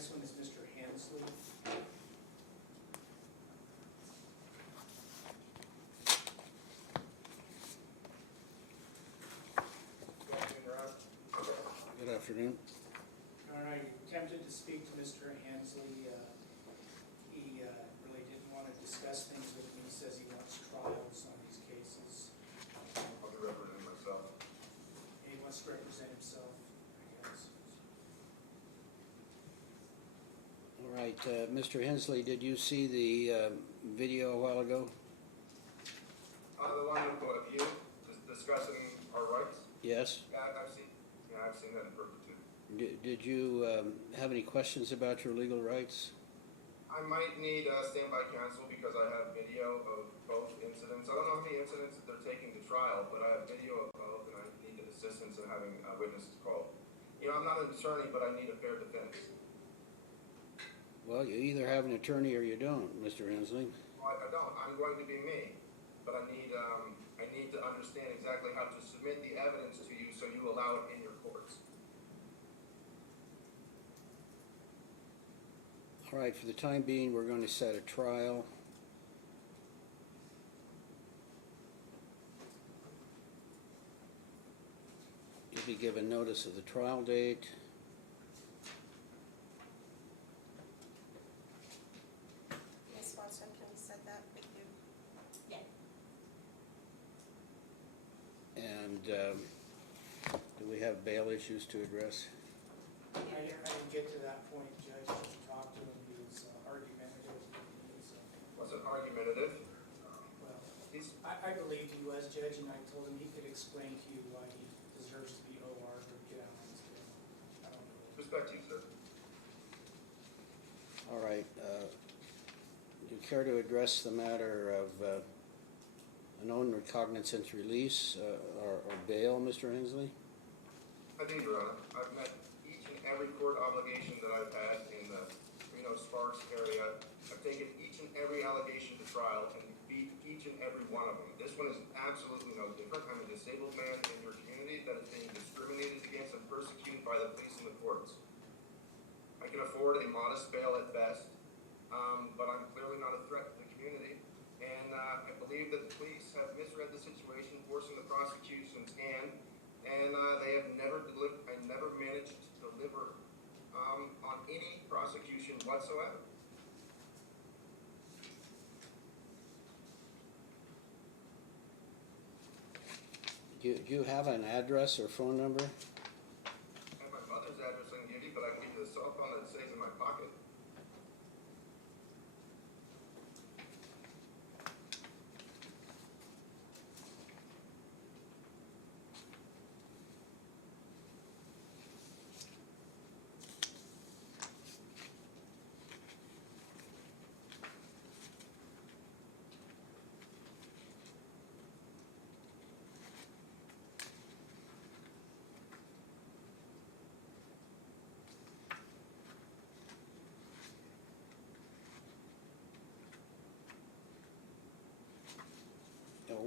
next one is Mr. Hensley. Good afternoon. All right, attempted to speak to Mr. Hensley. He really didn't want to discuss things with me. He says he wants trials on these cases. I'll be representing myself. He wants to represent himself, I guess. All right, Mr. Hensley, did you see the video a while ago? The one of you discussing our rights? Yes. Yeah, I've seen that in perpetuity. Did you have any questions about your legal rights? I might need standby counsel because I have video of both incidents. I don't know how many incidents that they're taking to trial, but I have video of both, and I need assistance in having witnesses called. You know, I'm not an attorney, but I need a fair defense. Well, you either have an attorney or you don't, Mr. Hensley. Well, I don't. I'm going to be me, but I need to understand exactly how to submit the evidence to you so you allow it in your courts. All right, for the time being, we're going to set a trial. You'll be given notice of the trial date. Ms. Watson, can we set that with you? Yeah. And do we have bail issues to address? I didn't get to that point, Judge. I talked to him. He was argumentative. Wasn't argumentative. Well, He's I believed he was, Judge, and I told him he could explain to you why he deserves to be OR or get out on his bail. I don't know. respect you, sir. All right. Do you care to address the matter of a known recognizance release or bail, Mr. Hensley? I do, Your Honor. I've met each and every court obligation that I've had in the Reno-Sparks area. I've taken each and every allegation to trial and beat each and every one of them. This one is absolutely no different. I'm a disabled man in your community that is being discriminated against and persecuted by the police and the courts. I can afford a modest bail at best, but I'm clearly not a threat to the community. And I believe that the police have misread the situation, forcing the prosecution's hand, and they have never managed to deliver on any prosecution whatsoever. Do you have an address or phone number? I have my mother's address I can give you, but I can give you the cell phone that stays in my pocket.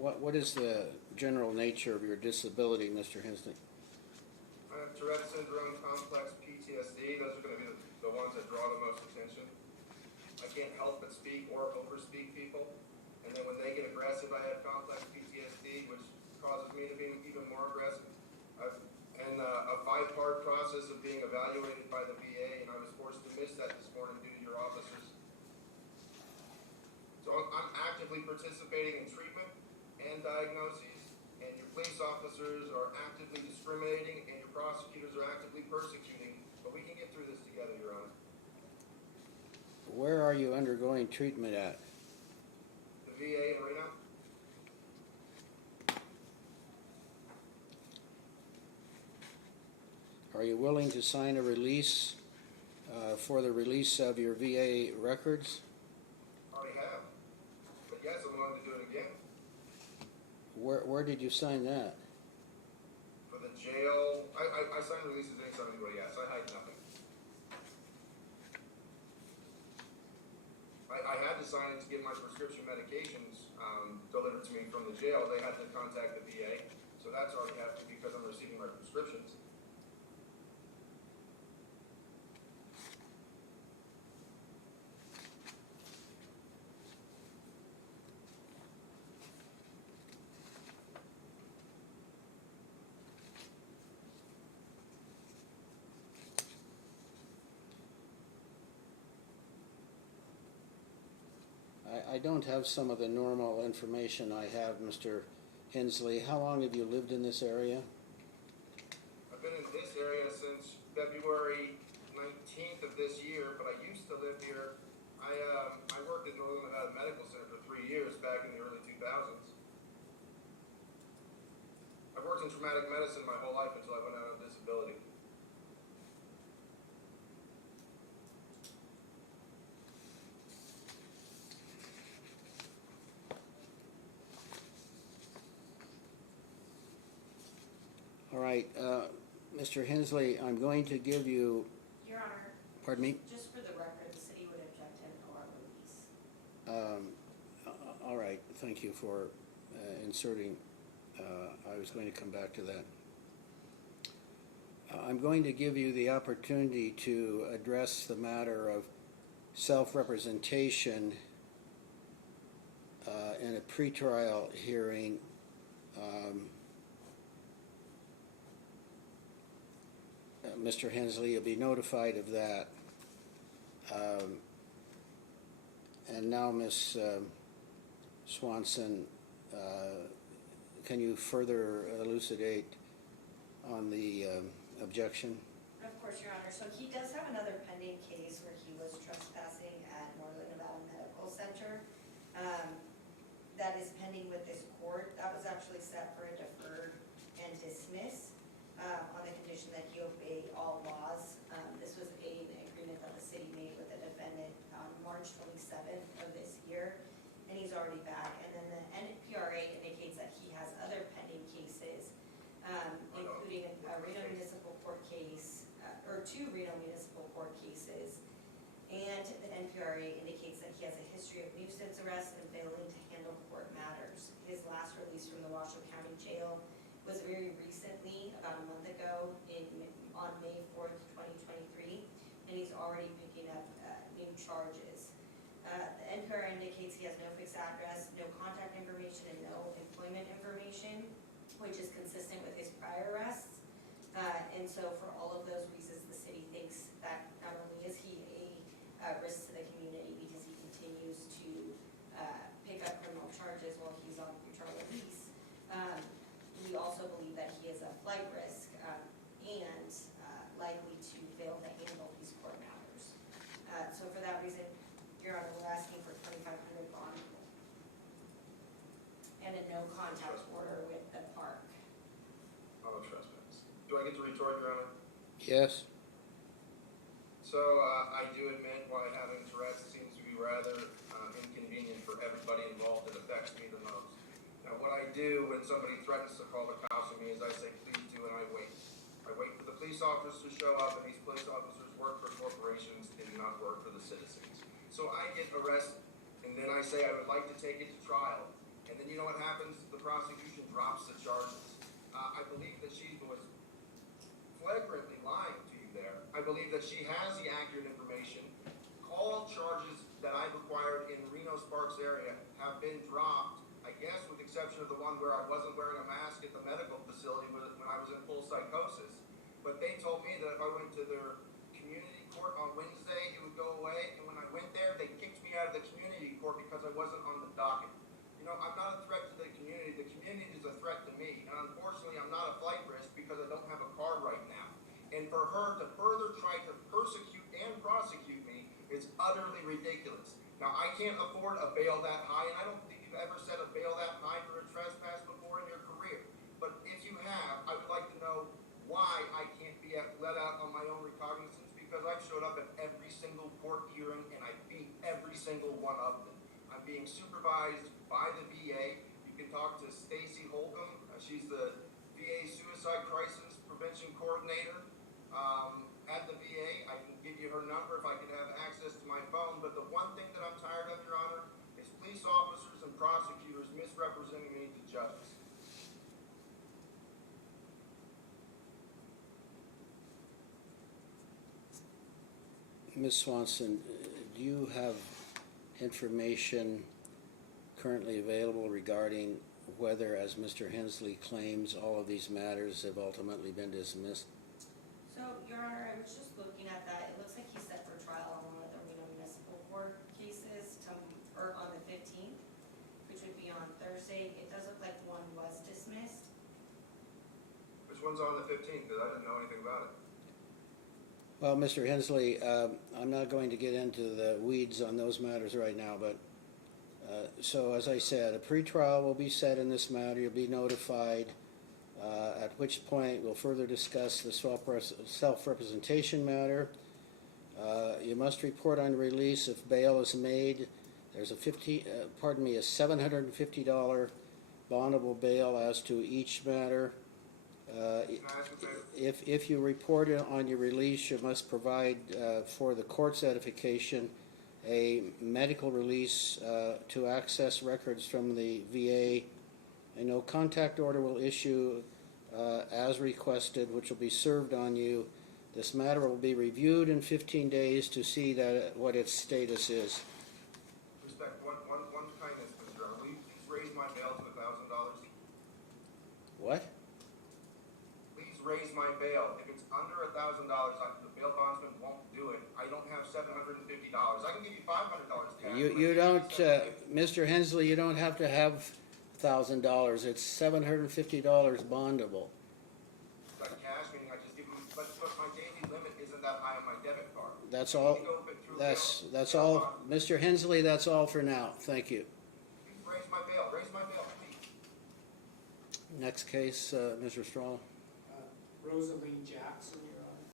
What is the general nature of your disability, Mr. Hensley? I have Tourette syndrome, complex PTSD. Those are going to be the ones that draw the most attention. I can't help but speak or overspeak people. And then when they get aggressive, I have complex PTSD, which causes me to be even more aggressive. I've in a 5-part process of being evaluated by the VA, and I was forced to miss that this morning due to your officers. So I'm actively participating in treatment and diagnoses, and your police officers are actively discriminating, and your prosecutors are actively persecuting, but we can get through this together, Your Honor. Where are you undergoing treatment at? The VA in Reno? Are you willing to sign a release for the release of your VA records? Already have. But yes, I'm willing to do it again. Where did you sign that? For the jail, I sign releases anytime anybody asks. I hide nothing. I had to sign it to get my prescription medications delivered to me from the jail. They had to contact the VA, so that's already happened because I'm receiving my prescriptions. I don't have some of the normal information I have, Mr. Hensley. How long have you lived in this area? I've been in this area since February 19th of this year, but I used to live here. I worked at Northern Nevada Medical Center for 3 years back in the early 2000s. I've worked in traumatic medicine my whole life until I went out on disability. All right, Mr. Hensley, I'm going to give you, Your Honor, pardon me? just for the record, the city would object to an oral release. All right, thank you for inserting. I was going to come back to that. I'm going to give you the opportunity to address the matter of self-representation in a pretrial hearing. Mr. Hensley, you'll be notified of that. And now, Ms. Swanson, can you further elucidate on the objection? Of course, Your Honor. So he does have another pending case where he was trespassing at Northern Nevada Medical Center. That is pending with this court. That was actually set for a deferred and dismiss on the condition that he obey all laws. This was an agreement that the city made with the defendant on March 27th of this year, and he's already back. And then the NPRA indicates that he has other pending cases, including a Reno Municipal Court case, or 2 Reno Municipal Court cases. And the NPRA indicates that he has a history of nuisance arrests and failing to handle court matters. His last release from the Washoe County Jail was very recently, about a month ago, on May 4th, 2023, and he's already picking up new charges. The NPRA indicates he has no fixed address, no contact information, and no employment information, which is consistent with his prior arrests. And so for all of those reasons, the city thinks that not only is he a risk to the community because he continues to pick up criminal charges while he's on pretrial release, we also believe that he is a flight risk and likely to fail to handle these court matters. So for that reason, Your Honor, we're asking for $2,500 bond and a no contact order with the park. I'm a trespass. Do I get to retort, Your Honor? Yes? So I do admit why having Tourette's seems to be rather inconvenient for everybody involved. It affects me the most. Now what I do when somebody threatens to call the cops on me is I say, please do, and I wait. I wait for the police officers to show up, and these police officers work for corporations and do not work for the citizens. So I get arrested, and then I say I would like to take it to trial. And then you know what happens? The prosecution drops the charges. I believe that she was flagrantly lying to you there. I believe that she has the accurate information. All charges that I've acquired in Reno Sparks area have been dropped, I guess with the exception of the one where I wasn't wearing a mask at the medical facility when I was in full psychosis. But they told me that if I went to their community court on Wednesday, it would go away. And when I went there, they kicked me out of the community court because I wasn't on the docket. You know, I'm not a threat to the community. The community is a threat to me. And unfortunately, I'm not a flight risk because I don't have a car right now. And for her to further try to persecute and prosecute me is utterly ridiculous. Now, I can't afford a bail that high, and I don't think you've ever set a bail that high for a trespass before in your career. But if you have, I would like to know why I can't be let out on my own recognizance, because I've showed up at every single court hearing and I beat every single one of them. I'm being supervised by the VA. You can talk to Stacy Holcomb. She's the VA Suicide Crisis Prevention Coordinator at the VA. I can give you her number if I could have access to my phone. But the one thing that I'm tired of, Your Honor, is police officers and prosecutors misrepresenting me to judges. Ms. Swanson, do you have information currently available regarding whether, as Mr. Hensley claims, all of these matters have ultimately been dismissed? So, Your Honor, I was just looking at that. It looks like he's set for trial on one of the Reno Municipal Court cases on the 15th saying it does look like one was dismissed. Which one's on the 15th? Because I didn't know anything about it. Well, Mr. Hensley, I'm not going to get into the weeds on those matters right now, but, so as I said, a pretrial will be set in this matter, you'll be notified, at which point we'll further discuss the self-representation matter. You must report on release if bail is made. There's a $750 bondable bail as to each matter. Can I ask a favor? If you report it on your release, you must provide for the court's edification a medical release to access records from the VA. A no contact order will issue as requested, which will be served on you. This matter will be reviewed in 15 days to see that what its status is. Respect, one kindness, Mr. Drummond. Will you please raise my bail to $1,000? What? Please raise my bail. If it's under $1,000, the bail bondsman won't do it. I don't have $750. I can give you $500 cash. You don't, Mr. Hensley, you don't have to have $1,000. It's $750 bondable. Like cash, meaning I just give you, but my daily limit isn't that high on my debit card. That's I need all, to go through that's bail all, bond. Mr. Hensley, that's all for now. Thank you. Please raise my bail, please. Next case, Mr. Strahl. Rosaline Jackson,